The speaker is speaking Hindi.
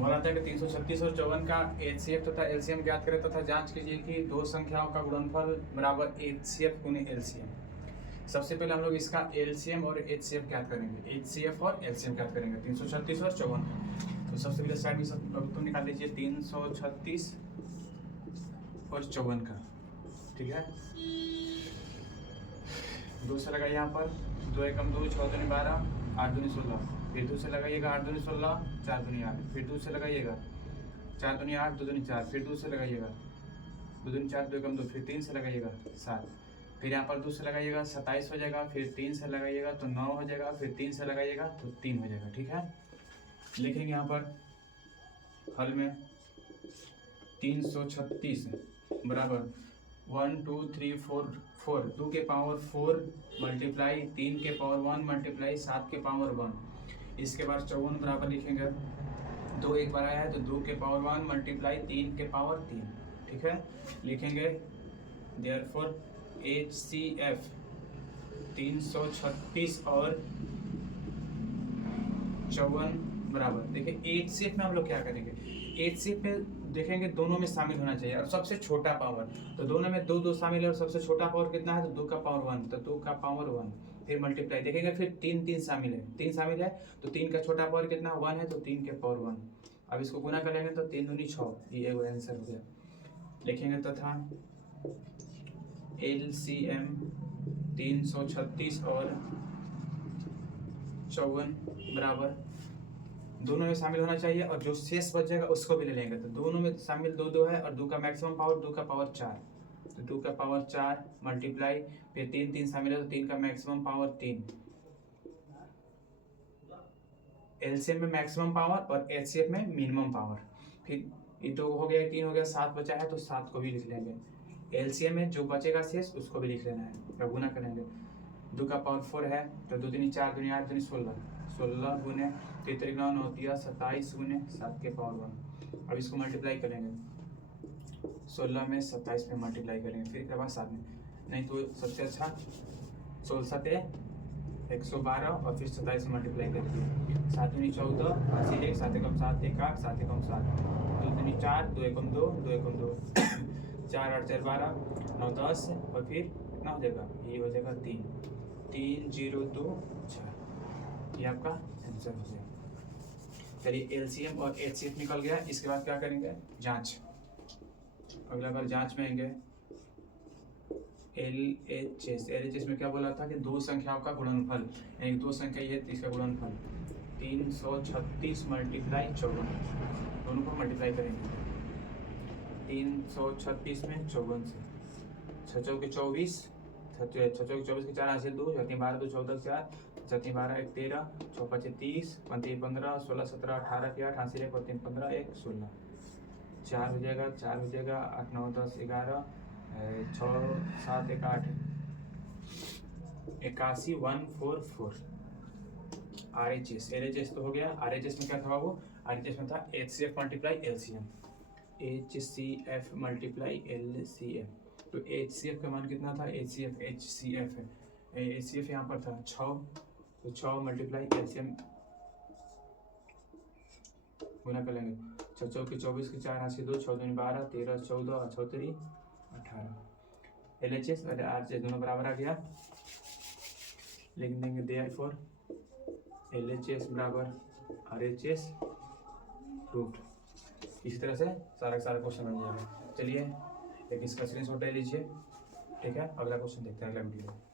बोला था कि 336 और 54 का एचसीएफ तथा एलसीएम ज्ञात करें तथा जांच कीजिए कि दो संख्याओं का गुणनफल बराबर एचसीएफ गुने एलसीएम। सबसे पहले हम लोग इसका एलसीएम और एचसीएफ ज्ञात करेंगे, एचसीएफ और एलसीएम ज्ञात करेंगे 336 और 54 का। तो सबसे पहले साइड में सब तुम निकाल लीजिए 336 और 54 का, ठीक है। 2 से लगाइए यहाँ पर, 2 एकम 2, 6 दूनी 12, 8 दूनी 16, फिर 2 से लगाइएगा 8 दूनी 16, 4 दूनी 8, फिर 2 से लगाइएगा 4 दूनी 8, 2 दूनी 4, फिर 2 से लगाइएगा 2 दूनी 4, 2 एकम 2, फिर 3 से लगाइएगा 7, फिर यहाँ पर 2 से लगाइएगा 27 हो जाएगा, फिर 3 से लगाइएगा तो 9 हो जाएगा, फिर 3 से लगाइएगा तो 3 हो जाएगा, ठीक है। लिखेंगे यहाँ पर हल में 336 बराबर 1 2 3 4 4, 2 के पावर 4 मल्टीप्लाई 3 के पावर 1 मल्टीप्लाई 7 के पावर 1। इसके बाद 54 बराबर लिखेंगे, 2 एक बार आया है तो 2 के पावर 1 मल्टीप्लाई 3 के पावर 3, ठीक है। लिखेंगे देयरफॉर HCF 336 और 54 बराबर। देखिए HCF में हम लोग क्या करेंगे, HCF में देखेंगे दोनों में शामिल होना चाहिए और सबसे छोटा पावर, तो दोनों में 2 2 शामिल है और सबसे छोटा पावर कितना है तो 2 का पावर 1, तो 2 का पावर 1, फिर मल्टीप्लाई देखेंगे, फिर 3 3 शामिल है, 3 शामिल है तो 3 का छोटा पावर कितना 1 है, तो 3 के पावर 1। अब इसको गुना करेंगे तो 3 दूनी 6, ये एक आंसर हो गया। लिखेंगे तथा LCM 336 और 54 बराबर, दोनों में शामिल होना चाहिए और जो शेष बच जाएगा उसको भी ले लेंगे, तो दोनों में शामिल 2 2 है और 2 का मैक्सिमम पावर 2 का पावर 4, तो 2 का पावर 4 मल्टीप्लाई फिर 3 3 शामिल है तो 3 का मैक्सिमम पावर 3। एलसीएम में मैक्सिमम पावर और एचसीएफ में मिनिमम पावर। फिर ये 2 हो गया, 3 हो गया, 7 बचा है तो 7 को भी लिख लेंगे। एलसीएम में जो बचेगा शेष उसको भी लिख लेना है, तो गुना करेंगे। 2 का पावर 4 है तो 2 दूनी 4, दूनी 8, दूनी 16, 16 गुने 3 9 9 27 गुने 7 के पावर 1। अब इसको मल्टीप्लाई करेंगे, 16 में 27 में मल्टीप्लाई करेंगे, फिर के बाद 7 में, नहीं तो सबसे अच्छा 16 7 112 और फिर 27 में मल्टीप्लाई करिए। 7 दूनी 14, 80 1, 7 एकम 7 1 8, 7 एकम 7, 2 दूनी 4, 2 एकम 2, 2 एकम 2, 4 8 4 12, 9 10 और फिर कितना हो जाएगा, ये हो जाएगा 3 3 0 2 6, ये आपका आंसर हो गया। चलिए एलसीएम और एचसीएफ निकल गया। इसके बाद क्या करेंगे, जांच। अगला बार जांच में आएंगे LHS में क्या बोला था कि दो संख्याओं का गुणनफल, यानी 2 संख्या ये है, इसका गुणनफल 336 मल्टीप्लाई 54, दोनों को मल्टीप्लाई करेंगे 336 में 54 से, 6 चौके 24, 6 चौके 24 के 4 हासिल 2, 6 12 2 14 4, 6 12 1 13, 6 5 30, 5 15, 16 17 18 के 8 हासिल 1 3 15 1 16, 4 हो जाएगा, 4 हो जाएगा, 8 9 10 11, 6 7 1 8 81 144। RHS LHS तो हो गया। RHS में क्या था वो, RHS में था HCF multiply LCM, HCF multiply LCM। तो HCF का मान कितना था, HCF है, HCF यहाँ पर था 6, तो 6 मल्टीप्लाई LCM गुना कर लेंगे, 6 चौके 24 के 4 हासिल 2, 6 दूनी 12, 13 14 और 6 3 18। LHS और RHS दोनों बराबर आ गया, लिख देंगे देयरफॉर LHS बराबर RHS रूट। इसी तरह से सारा क्वेश्चन बन जाएगा। चलिए एक इसका स्क्रीनशॉट ले लीजिए, ठीक है। अगला क्वेश्चन देखते हैं अगला वीडियो में।